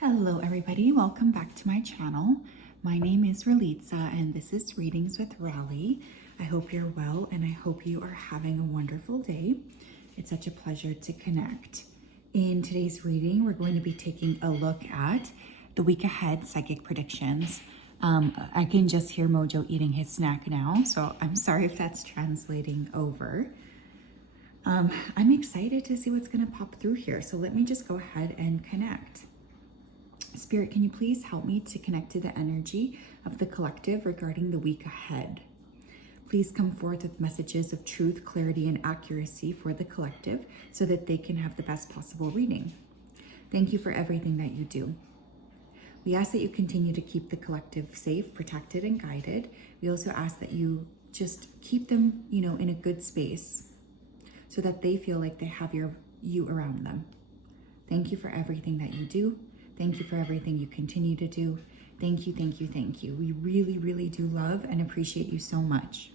Hello everybody, welcome back to my channel. My name is Ralitza and this is Readings with Rali. I hope you're well and I hope you are having a wonderful day. It's such a pleasure to connect. In today's reading, we're going to be taking a look at the week ahead psychic predictions. I can just hear Mojo eating his snack now, so I'm sorry if that's translating over. I'm excited to see what's going to pop through here, so let me just go ahead and connect. Spirit, can you please help me to connect to the energy of the collective regarding the week ahead? Please come forth with messages of truth, clarity, and accuracy for the collective so that they can have the best possible reading. Thank you for everything that you do. We ask that you continue to keep the collective safe, protected, and guided. We also ask that you just keep them, in a good space so that they feel like they have you around them. Thank you for everything that you do. Thank you for everything you continue to do. Thank you, thank you, thank you. We really, really do love and appreciate you so much.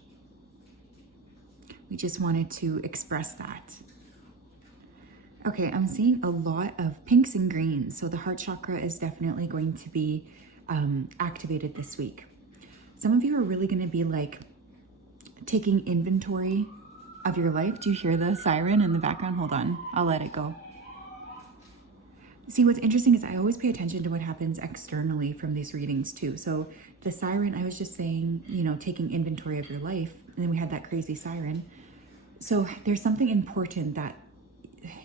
We just wanted to express that. Okay, I'm seeing a lot of pinks and greens. So the heart chakra is definitely going to be activated this week. Some of you are really going to be like taking inventory of your life. Do you hear the siren in the background? Hold on, I'll let it go. See, what's interesting is I always pay attention to what happens externally from these readings too. So the siren, I was just saying, taking inventory of your life, and then we had that crazy siren. So there's something important that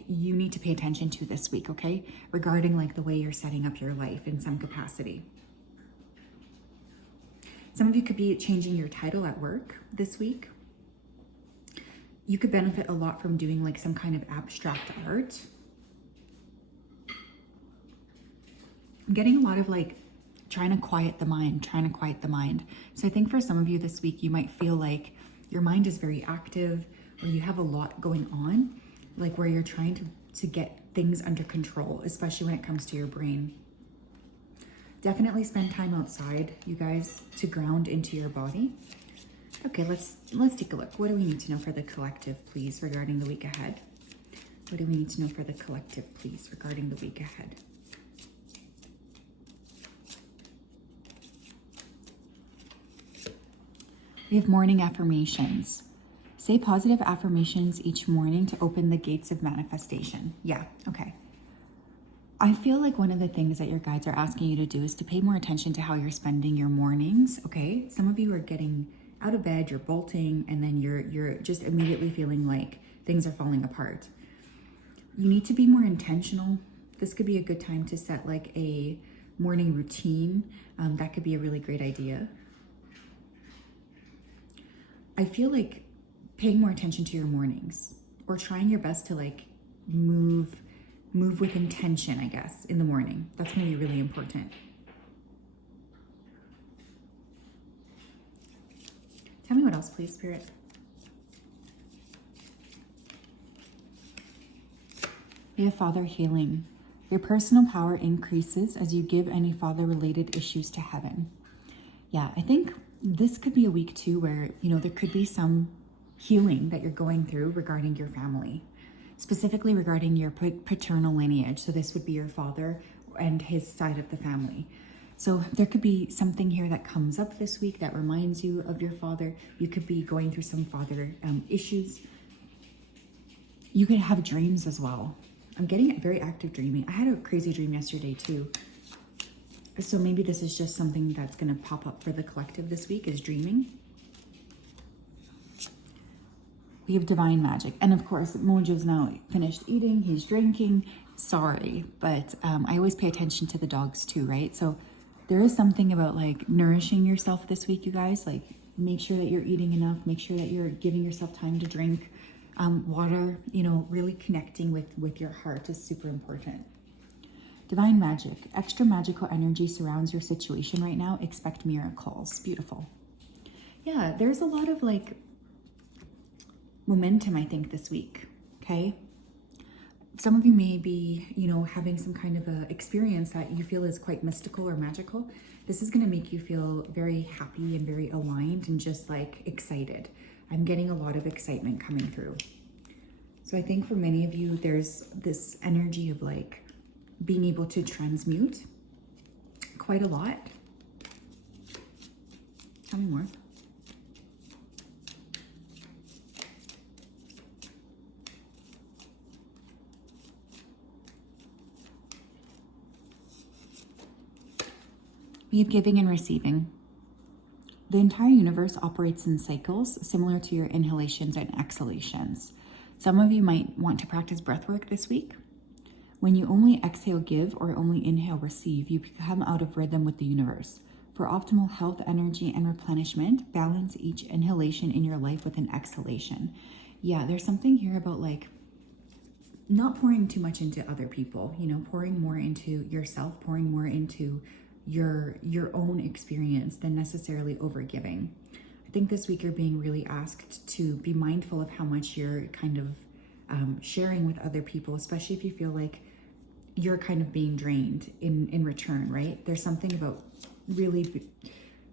you need to pay attention to this week, okay? Regarding like the way you're setting up your life in some capacity. Some of you could be changing your title at work this week. You could benefit a lot from doing like some kind of abstract art. I'm getting a lot of like trying to quiet the mind. So I think for some of you this week, you might feel like your mind is very active or you have a lot going on, like where you're trying to get things under control, especially when it comes to your brain. Definitely spend time outside, you guys, to ground into your body. Okay, let's take a look. What do we need to know for the collective, please, regarding the week ahead? What do we need to know for the collective, please, regarding the week ahead? We have morning affirmations. Say positive affirmations each morning to open the gates of manifestation. Yeah, okay. I feel like one of the things that your guides are asking you to do is to pay more attention to how you're spending your mornings, okay? Some of you are getting out of bed, you're bolting, and then you're just immediately feeling like things are falling apart. You need to be more intentional. This could be a good time to set like a morning routine. That could be a really great idea. I feel like paying more attention to your mornings or trying your best to like move with intention, I guess, in the morning. That's going to be really important. Tell me what else, please, Spirit. We have Father healing. Your personal power increases as you give any father-related issues to heaven. Yeah, I think this could be a week too where, there could be some healing that you're going through regarding your family, specifically regarding your paternal lineage. So this would be your father and his side of the family. So there could be something here that comes up this week that reminds you of your father. You could be going through some father issues. You could have dreams as well. I'm getting very active dreaming. I had a crazy dream yesterday too. So maybe this is just something that's going to pop up for the collective this week, is dreaming. We have divine magic. And of course, Mojo's now finished eating. He's drinking. Sorry, but I always pay attention to the dogs too, right? So there is something about like nourishing yourself this week, you guys. Like make sure that you're eating enough. Make sure that you're giving yourself time to drink water. Really connecting with your heart is super important. Divine magic. Extra magical energy surrounds your situation right now. Expect miracles. Beautiful. Yeah, there's a lot of like momentum, I think, this week, okay? Some of you may be, having some kind of a experience that you feel is quite mystical or magical. This is going to make you feel very happy and very aligned and just like excited. I'm getting a lot of excitement coming through. So I think for many of you, there's this energy of like being able to transmute quite a lot. Tell me more. We have giving and receiving. The entire universe operates in cycles similar to your inhalations and exhalations. Some of you might want to practice breath work this week. When you only exhale give or only inhale receive, you become out of rhythm with the universe. For optimal health, energy, and replenishment, balance each inhalation in your life with an exhalation. Yeah, there's something here about like not pouring too much into other people, you know, pouring more into yourself, pouring more into your own experience than necessarily overgiving. I think this week you're being really asked to be mindful of how much you're kind of sharing with other people, especially if you feel like you're kind of being drained in return, right? There's something about really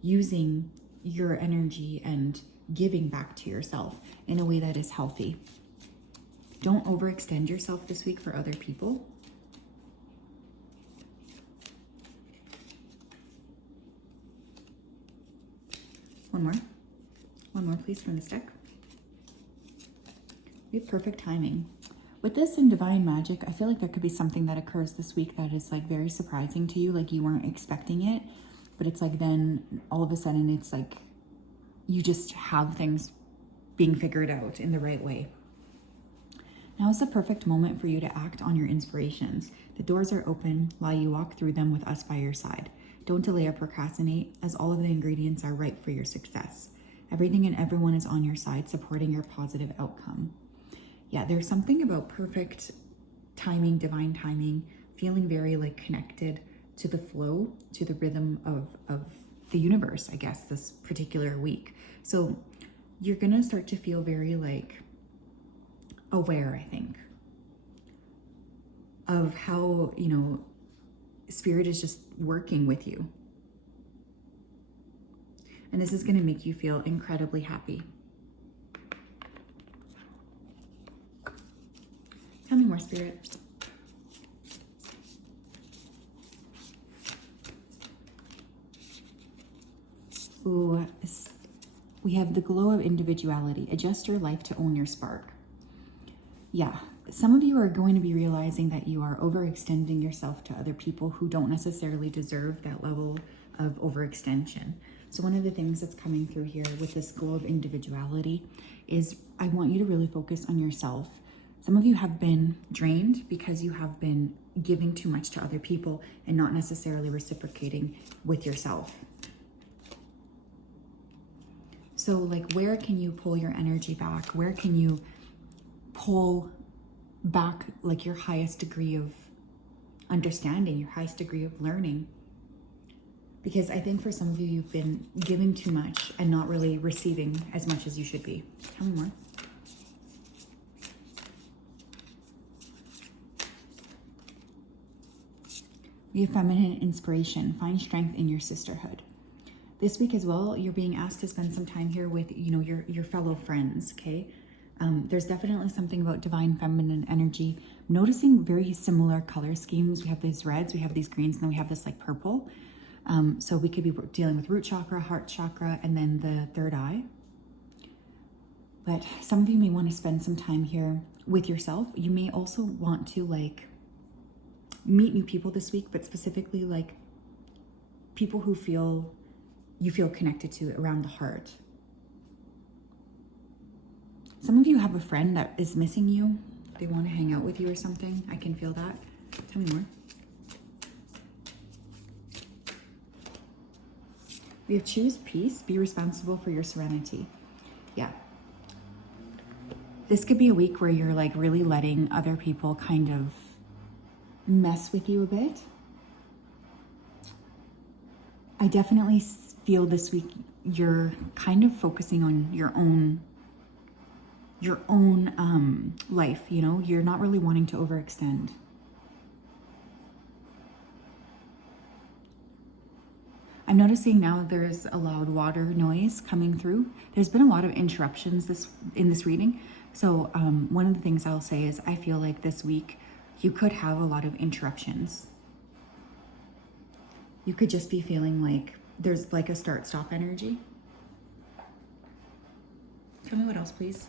using your energy and giving back to yourself in a way that is healthy. Don't overextend yourself this week for other people. One more, please, from this deck. We have perfect timing. With this in divine magic, I feel like there could be something that occurs this week that is like very surprising to you, like you weren't expecting it, but it's like then all of a sudden it's like you just have things being figured out in the right way. Now is the perfect moment for you to act on your inspirations. The doors are open while you walk through them with us by your side. Don't delay or procrastinate, as all of the ingredients are right for your success. Everything and everyone is on your side, supporting your positive outcome. Yeah, there's something about perfect timing, divine timing, feeling very like connected to the flow, to the rhythm of the universe, I guess, this particular week. So you're gonna start to feel very like aware, I think, of how, you know, Spirit is just working with you. And this is going to make you feel incredibly happy. Tell me more, Spirit. Ooh, we have the glow of individuality. Adjust your life to own your spark. Yeah. Some of you are going to be realizing that you are overextending yourself to other people who don't necessarily deserve that level of overextension. So one of the things that's coming through here with this glow of individuality is I want you to really focus on yourself. Some of you have been drained because you have been giving too much to other people and not necessarily reciprocating with yourself. So like, where can you pull your energy back? Where can you pull back like your highest degree of understanding, your highest degree of learning? Because I think for some of you, you've been giving too much and not really receiving as much as you should be. Tell me more. We have feminine inspiration. Find strength in your sisterhood. This week as well, you're being asked to spend some time here with, you know, your fellow friends, okay? There's definitely something about divine feminine energy. I'm noticing very similar color schemes. We have these reds, we have these greens, and then we have this like purple. So we could be dealing with root chakra, heart chakra, and then the third eye. But some of you may want to spend some time here with yourself. You may also want to like meet new people this week, but specifically like people who you feel connected to around the heart. Some of you have a friend that is missing you. They want to hang out with you or something. I can feel that. Tell me more. We have choose peace. Be responsible for your serenity. Yeah. This could be a week where you're like really letting other people kind of mess with you a bit. I definitely feel this week you're kind of focusing on your own life, you know, you're not really wanting to overextend. I'm noticing now there's a loud water noise coming through. There's been a lot of interruptions in this reading. So one of the things I'll say is I feel like this week You could have a lot of interruptions. You could just be feeling like there's like a start-stop energy. Tell me what else, please.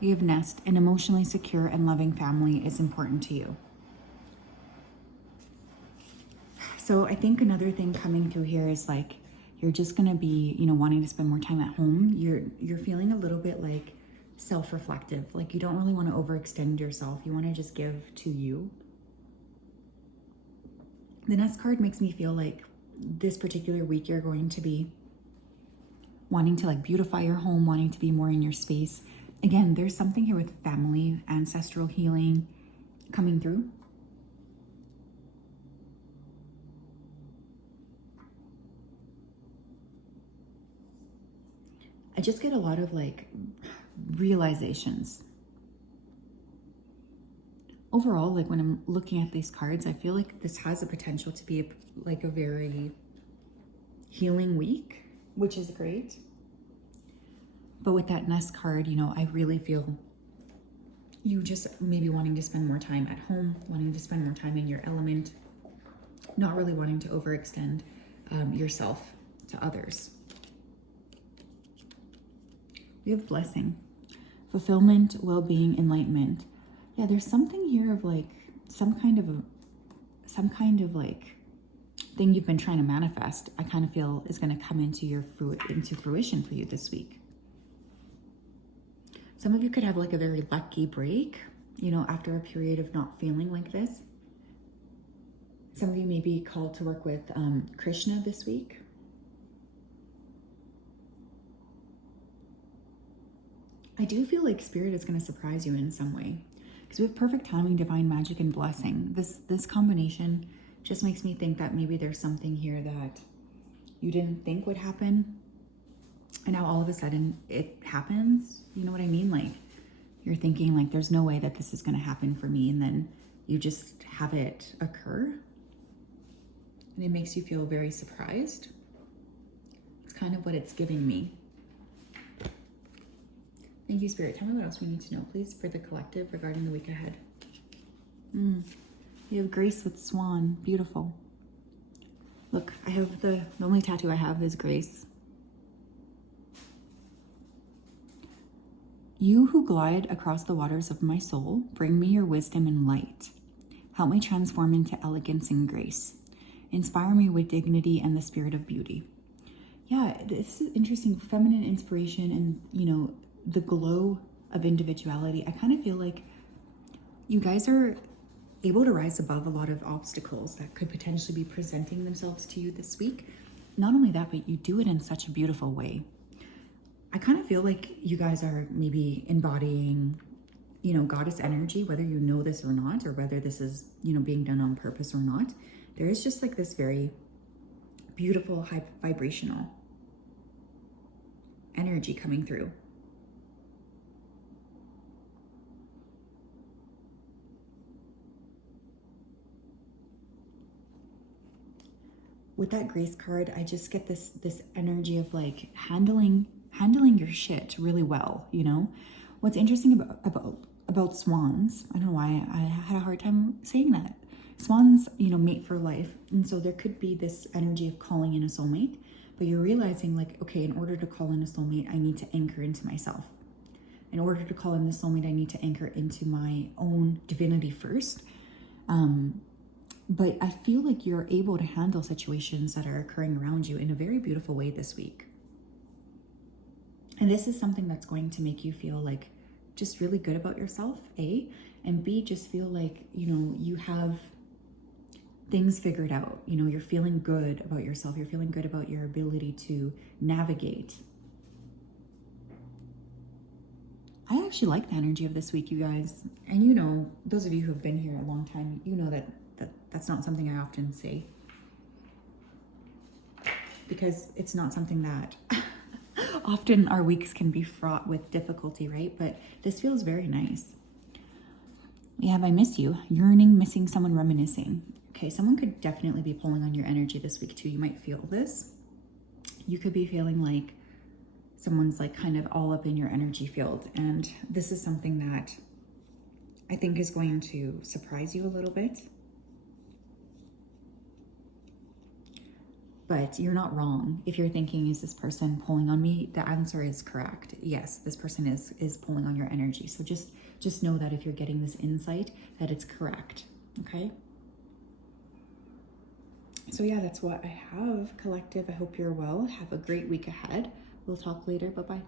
You have nest. An emotionally secure and loving family is important to you. So I think another thing coming through here is like, you're just gonna be, wanting to spend more time at home. You're feeling a little bit like self-reflective. Like you don't really want to overextend yourself. You want to just give to you. The nest card makes me feel like this particular week you're going to be wanting to like beautify your home, wanting to be more in your space. Again, there's something here with family, ancestral healing coming through. I just get a lot of like realizations. Overall, like when I'm looking at these cards, I feel like this has the potential to be like a very healing week, which is great. But with that nest card, I really feel you just maybe wanting to spend more time at home, wanting to spend more time in your element, not really wanting to overextend yourself to others. We have blessing, fulfillment, well-being, enlightenment. Yeah, there's something here of like some kind of like thing you've been trying to manifest. I kind of feel is going to come into fruition for you this week. Some of you could have like a very lucky break, after a period of not feeling like this. Some of you may be called to work with Krishna this week. I do feel like Spirit is going to surprise you in some way, because we have perfect timing, divine magic, and blessing. This combination just makes me think that maybe there's something here that you didn't think would happen, and now all of a sudden it happens. You know what I mean? Like you're thinking like there's no way that this is going to happen for me, and then you just have it occur, and it makes you feel very surprised. It's kind of what it's giving me. Thank you, Spirit. Tell me what else we need to know, please, for the collective regarding the week ahead. You have Grace with Swan. Beautiful. Look, I have the only tattoo I have is Grace. You who glide across the waters of my soul, bring me your wisdom and light. Help me transform into elegance and grace. Inspire me with dignity and the spirit of beauty. Yeah, this is interesting. Feminine inspiration and, the glow of individuality. I kind of feel like you guys are able to rise above a lot of obstacles that could potentially be presenting themselves to you this week. Not only that, but you do it in such a beautiful way. I kind of feel like you guys are maybe embodying, goddess energy, whether you know this or not, or whether this is, being done on purpose or not. There is just like this very beautiful, high vibrational energy coming through. With that Grace card, I just get this energy of like handling your shit really well, What's interesting about swans, I don't know why I had a hard time saying that. Swans, mate for life. And so there could be this energy of calling in a soulmate, but you're realizing like, okay, in order to call in a soulmate, I need to anchor into myself. In order to call in the soulmate, I need to anchor into my own divinity first. But I feel like you're able to handle situations that are occurring around you in a very beautiful way this week. And this is something that's going to make you feel like just really good about yourself, A, and B, just feel like, you have things figured out. You're feeling good about yourself. You're feeling good about your ability to navigate. I actually like the energy of this week, you guys. And those of you who have been here a long time, that's not something I often say, because it's not something that often our weeks can be fraught with difficulty, right? But this feels very nice. We have I miss you, yearning, missing someone, reminiscing. Okay, someone could definitely be pulling on your energy this week too. You might feel this. You could be feeling like someone's like kind of all up in your energy field. And this is something that I think is going to surprise you a little bit. But you're not wrong. If you're thinking, is this person pulling on me? The answer is correct. Yes, this person is pulling on your energy. So just know that if you're getting this insight, that it's correct, okay? So yeah, that's what I have, collective. I hope you're well. Have a great week ahead. We'll talk later. Bye-bye.